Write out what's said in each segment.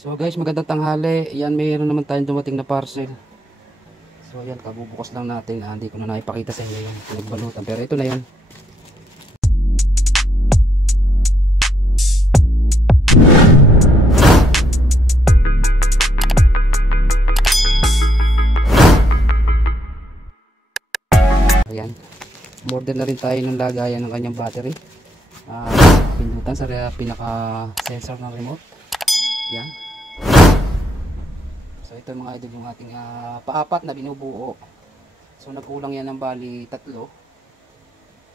So guys, magandang tanghali. Yan, mayroon naman tayong dumating na parcel. So yan, kabubukas lang natin. Hindi ko na naipakita sa inyo yung pinagbalutan. Pero ito na yan. Ayan. Order na rin tayo ng lagayan ng kanyang battery. Pindutan sa pinaka sensor ng remote. Yan. So ito mga idol yung ating paapat na binubuo. So nagkulang yan ng bali 3.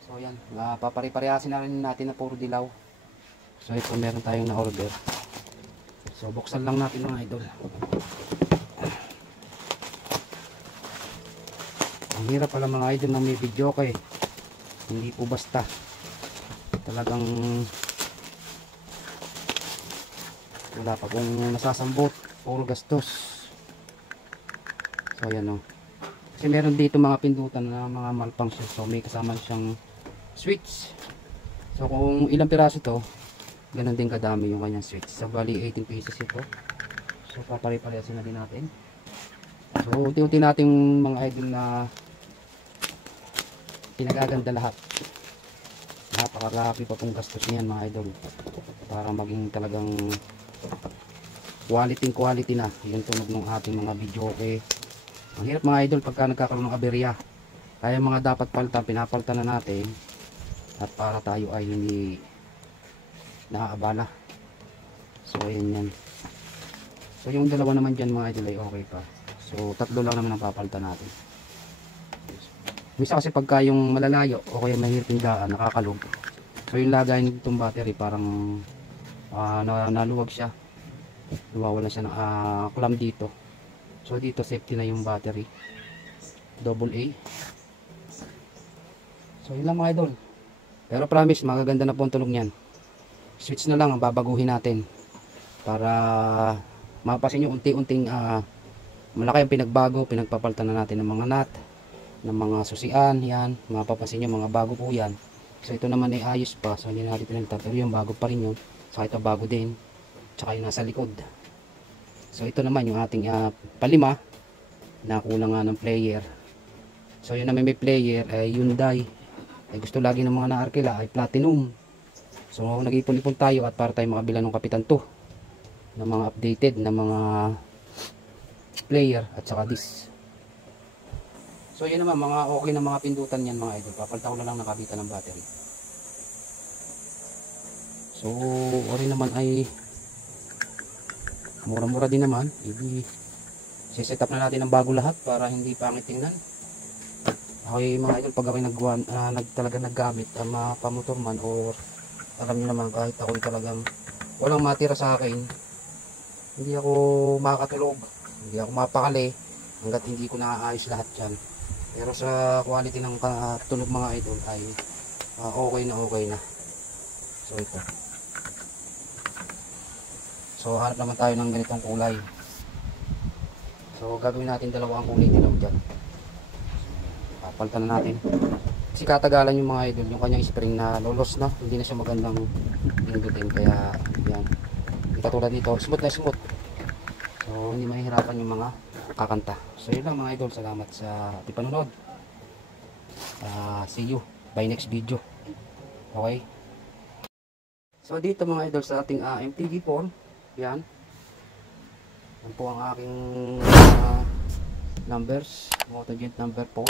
So yan, papare-parehasin na rin natin na puro dilaw. So ito meron tayong na order. So buksan lang natin mga idol. Ang hirap pala mga idol na may video kay hindi po basta. Talagang wala pa kung nasasambot, puro gastos. So ayan o. Kasi meron dito mga pindutan na mga malfunction. So may kasama siyang switch. So kung ilang piraso to, ganun din kadami yung kanyang switch. So bali 18 pieces ito. So papare-parehasin na din natin. So unti-unti natin mga idol na pinagaganda lahat. Napakarami pa pong gastos niyan mga idol. Para maging talagang quality na yung tunog ng ating mga video. Okay. Ang hirap mga idol pagka nagkakaroon ng aberya. Kaya mga dapat palitan, pinapalitan na natin. At para tayo ay hindi naaabala. So ayan yan. So yung dalawa naman dyan mga idol ay okay pa. So 3 lang naman ang papalitan natin. Misa kasi pagka yung malalayo o kaya mahirap yung daan, nakakalog. So yung lagay nitong battery parang naluwag siya. Nawawala siya ng clamp dito. So dito safety na yung battery. AA. So yun lang mga idol. Pero promise magaganda na po ang tunog niyan. Switch na lang ang babaguhin natin. Para mapasin nyo unti-unting malaki ang pinagbago. Pinagpapalitan na natin ng mga nut, ng mga susian. Yan. Mapapasin nyo mga bago po yan. So ito naman ay ayos pa. So hindi natin pinalitan. Pero yung bago pa rin yun. So ito bago din. Tsaka yung nasa likod. So ito naman yung ating palima na kulang nga ng player. So yun naman may player ay Hyundai. Ay gusto lagi ng mga naarkila ay platinum. So nag-ipon-ipon tayo at para tayo makabila ng Kapitan 2 ng mga updated na mga player at saka disc. So yun naman mga okay na mga pindutan yan mga idol. Papalitan ko na lang nakabitan ng battery. So ori naman ay mura-mura din naman. I-set up na natin ng bago lahat para hindi pangit tingnan. Okay mga idol, pag ako talaga naggamit ang pamotor man or alam nyo naman kahit ako talagang walang matira sa akin, hindi ako makakatulog, hindi ako mapakali hanggat hindi ko naaayos lahat yan. Pero sa quality ng tunog mga idol ay okay na. So ito. So hanap naman tayo ng ganitong kulay. So gagawin natin dalawang kulay dilaw dyan. Papalitan na natin. Kasi katagalan yung mga idol, yung kanyang spring na lolos na. Hindi na siya magandang pindutin. Kaya yan. Katulad dito, smooth na smooth. So hindi mahihirapan yung mga kakanta. So yun lang mga idol. Salamat sa ating panonood. See you by next video. Okay. So dito mga idol sa ating MTG4. Yan. Yan po ang aking numbers. Motojet number 4.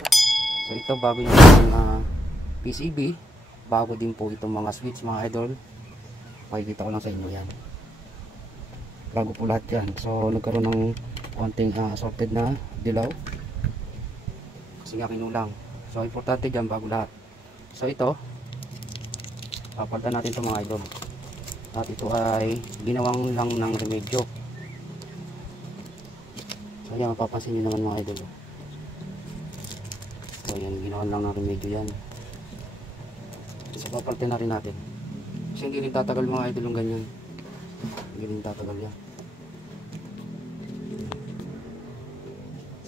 So ito bago yung PCB. Bago din po itong mga switch mga idol. Pakikita ko lang sa inyo yan. Bago po lahat yan. So nagkaroon ng konting assorted na dilaw. Kasi nga kinulang. So importante dyan bago lahat. So ito. Papalitan natin ito mga idol. At ito ay ginawang lang ng remedyo. So yan, mapapansin nyo naman mga idol. So yan, ginawan lang ng remedyo yan. So papalitan na rin natin. Kasi hindi rin tatagal mga idol yung ganyan. Hindi rin tatagal yan.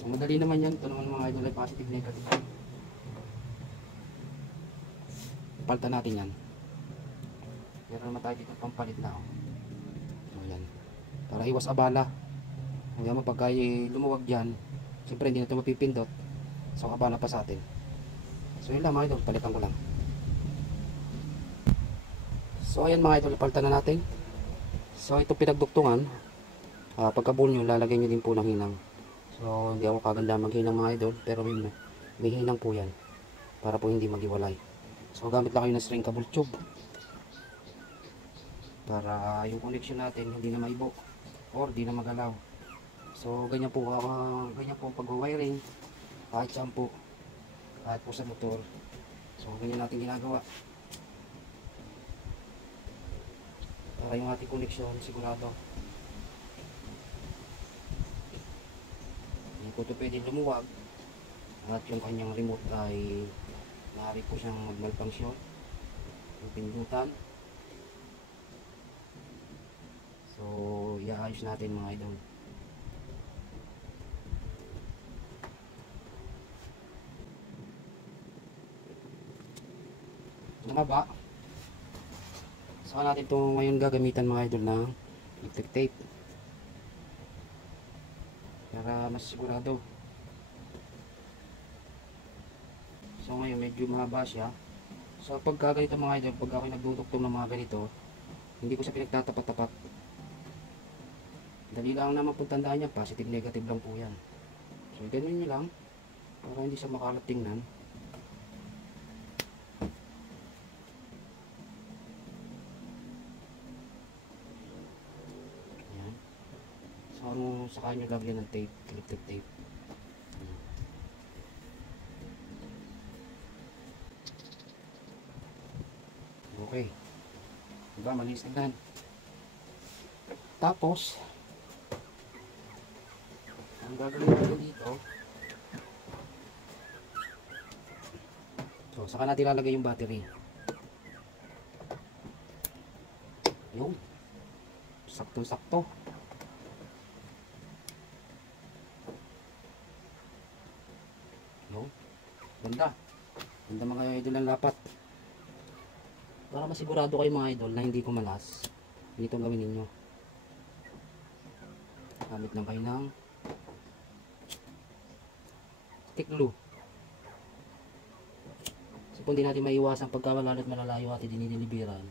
So madali naman yan. Ito naman mga idol ay positive negative. Palitan natin yan. Meron naman tayo dito pampalit na. So yan. para iwas abala. Kaya mo pagka lumuwag dyan, siyempre hindi na ito mapipindot, so abala pa sa atin. So yun lang mga idol, palitan ko lang. So ayan mga idol, palitan na natin. So ito pinagduktungan, pagkabuo nyo, lalagay nyo din po ng hinang. So hindi ako kaganda maghinang mga idol, pero may hinang po yan para po hindi maghiwalay. So gamit lang kayo ng shrinkable tube para yung connection natin hindi na maibo or di na magalaw. So ganyan po ang pag-wiring kahit saan po, kahit po sa motor. So ganyan natin ginagawa para yung ating connection sigurado. Hindi po ito pwede lumuwag at yung kanyang remote ay maaari po siyang mag-malfunction yung pindutan. So iaayos natin mga idol. Baba. So natin ito ngayon gagamitan mga idol ng electric tape para mas sigurado. So ngayon medyo mahaba siya. So pagka ganito mga idol, pag ako nagduduktong ng mga ganito, hindi ko siya pinagtatapat-tapat. Dali lang naman po tandaan niya, positive negative lang po yan. So ganun nyo lang para hindi siya makalat tingnan. Saka nyo lagyan ng tape, electric tape. Okay. Diba, malinis tignan. Tapos, ang gagawin natin dito, so saka natin lalagay yung battery. Yung sakto-sakto. Ganda. Ganda mga idol ang lapat. Para masigurado kayo mga idol na hindi kumalas, ganito ang gawin ninyo. Gamit lang kayo ng stick glue. So kung hindi natin maiwasan pagkawala at malalayo at dinidiliberan,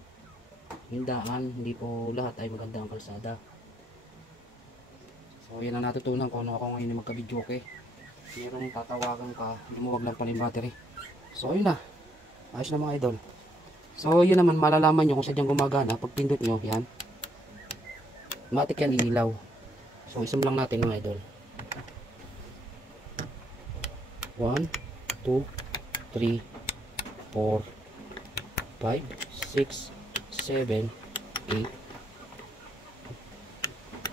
yung daan, hindi po lahat ay maganda ang kalsada. So yan ang natutunan ko nung ako ngayon magka-video, okay? Merong tatawagan ka, lumuwag lang pala yung battery. So yun na, ayos na mga idol. So yun naman, malalaman nyo kung sadyang gumagana pag pindot nyo, yan automatic yan ililaw. So isum lang natin mga idol. 1, 2, 3, 4, 5, 6, 7, 8,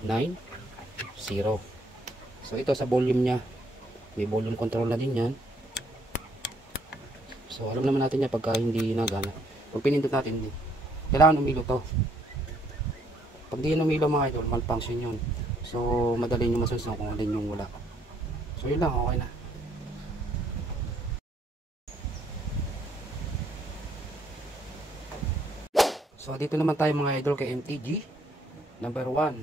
9, 0. So ito sa volume nya, may volume control na din yan. So alam naman natin yan pagka hindi nagana. Pag pinindot natin, kailangan umilo to. Pag di yan umilo mga idol, malfunction yun. So madali nyo masusunod kung alin yung wala. So yun lang, okay na. So dito naman tayo mga idol kay MTG number 1.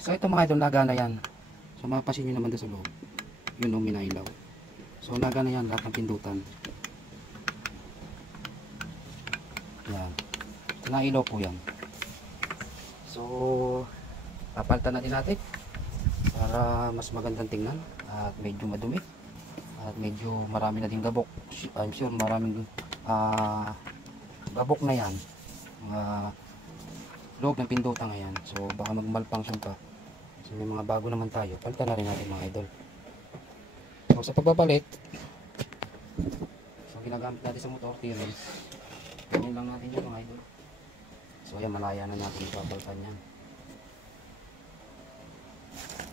So ito mga idol, nagana yan. So mapapansin nyo naman doon sa loob, yun o, minailaw. So nagana yan lahat ng pindutan. Yan, nailaw po yan. So papalitan natin para mas magandang tingnan at medyo madumi at medyo marami na din gabok. I'm sure maraming gabok na yan, loob ng pindutan ngayon. So baka mag-malfunction pa. So may mga bago naman tayo, palitan na rin natin mga idol. So sa pagbabalit, so ginagamit natin sa motor tirin, ganyan lang natin yung mga idol. So ayan, malaya na natin ipapalitan yan.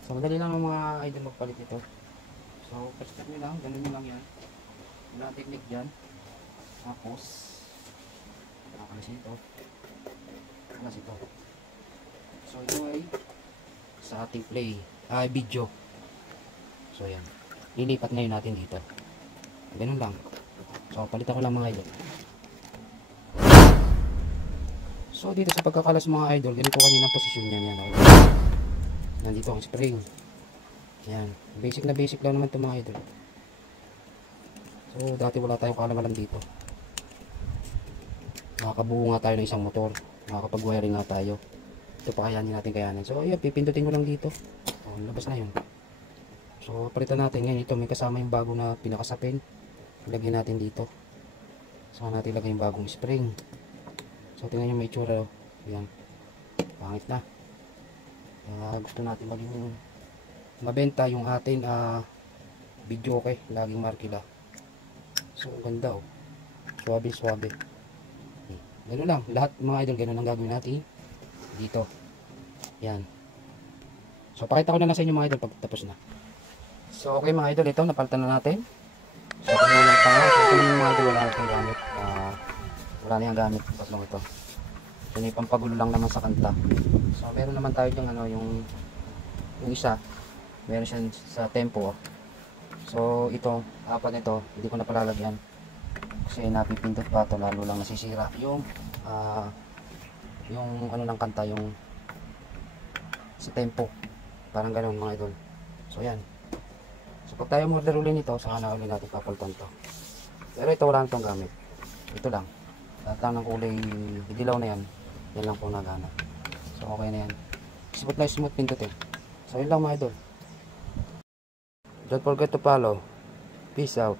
So madali lang ang mga idol magpalit ito. So first step nyo lang, ganun nyo lang yan, wala technique dyan. Tapos nakakalas ito, nakakalas ito. So ito ay sa ating video. So yan, lilipat ngayon natin dito, ganun lang. So palitan ko lang mga idol. So dito sa pagkakalas mga idol, ganito kanina posisyon niyan yan idol. Nandito ang spring. Yan, basic na basic lang naman 'to mga idol. So dati wala tayong kalamalan dito. Nakakabuo nga tayo ng isang motor. Nakakapag-wiring nga tayo. Ito pa kayanin natin kayanin. So ayan, pipindutin ko lang dito. Oh, labas na 'yun. So palitan natin ngayon ito, may kasama yung bago na pinakasapin. Ilagay natin dito. Saka natin ilagay yung bagong spring. So tingnan nyo may itsura. Ayan. Pangit na. Gusto natin maging mabenta yung atin video okay. Laging markila. So ganda oh. Suwabe suwabe. Ganun lang. Lahat mga idol ganun ang gagawin natin dito. Yan. So pakita ko na lang sa inyo mga idol pag tapos na. So okay mga idol, ito napalitan na natin. So kung lang pa nga. So ito mga idol wala natin gamit. Wala na yung gamit. Tatlong ito. So may pampagulo lang naman sa kanta. So meron naman tayo yung ano yung isa. Meron siya sa tempo. So ito, apat nito, hindi ko na palalagyan. Kasi napipindot pa ito, lalo lang nasisira yung ano ng kanta, yung sa tempo. Parang ganoon mga idol. So yan. So pag tayo mo order ulit nito, saka na ulit natin papalitan to. Pero ito wala na itong gamit. Ito lang. Lahat lang ng kulay dilaw na yan. Yan lang po nagana. So okay na yan. Smooth na smooth pindutin. So yun lang mga idol. Don't forget to follow. Peace out.